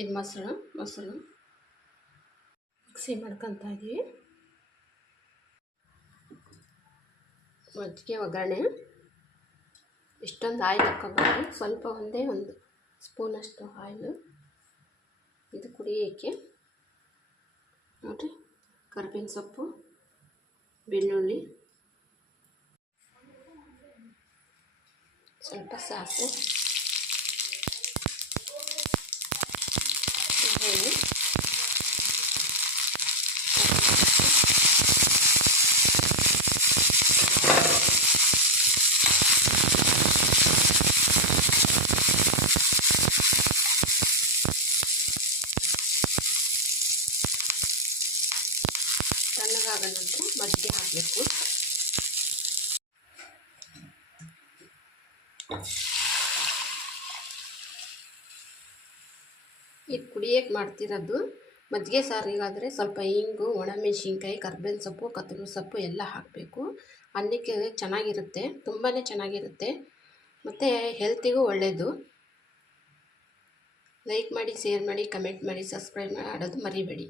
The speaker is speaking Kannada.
ಇದು ಮೊಸರು ಮಿಕ್ಸಿ ಮಾಡ್ಕೊತಾ ಇದ್ದೀವಿ. ಮಜ್ಜಿಗೆ ಒಗ್ಗರಣೆ, ಇಷ್ಟೊಂದು ಆಯಿಲ್ ಹಾಕ್ಕೊಬಾರ್ದು, ಸ್ವಲ್ಪ ಒಂದೇ ಒಂದು ಸ್ಪೂನಷ್ಟು ಆಯಿಲು. ಇದು ಕುಡಿಯೋಕ್ಕೆ ನೋಡಿರಿ, ಕರ್ಬೇವಿನ ಸೊಪ್ಪು, ಬೆಳ್ಳುಳ್ಳಿ, ಸ್ವಲ್ಪ ಸಾಸಿವೆ, ತಣ್ಣಗಾದ ನಂತರ ಮಜ್ಜಿಗೆ ಹಾಕಬೇಕು. ಇದು ಕುಡಿಯೋಕ್ಕೆ ಮಾಡ್ತಿರೋದು. ಮಜ್ಜಿಗೆ ಸಾರಿಗಾದರೆ ಸ್ವಲ್ಪ ಇಂಗು, ಒಣಮೆಣಸಿನ್ಕಾಯಿ, ಕರ್ಬೇವಿನ ಸೊಪ್ಪು, ಕೊತ್ತಂಬರಿ ಸೊಪ್ಪು ಎಲ್ಲ ಹಾಕಬೇಕು. ಅನ್ನಕ್ಕೆ ಚೆನ್ನಾಗಿರುತ್ತೆ, ತುಂಬಾ ಚೆನ್ನಾಗಿರುತ್ತೆ, ಮತ್ತು ಹೆಲ್ತಿಗೂ ಒಳ್ಳೆಯದು. ಲೈಕ್ ಮಾಡಿ, ಶೇರ್ ಮಾಡಿ, ಕಮೆಂಟ್ ಮಾಡಿ, ಸಬ್ಸ್ಕ್ರೈಬ್ ಮಾಡೋದು ಮರಿಬೇಡಿ.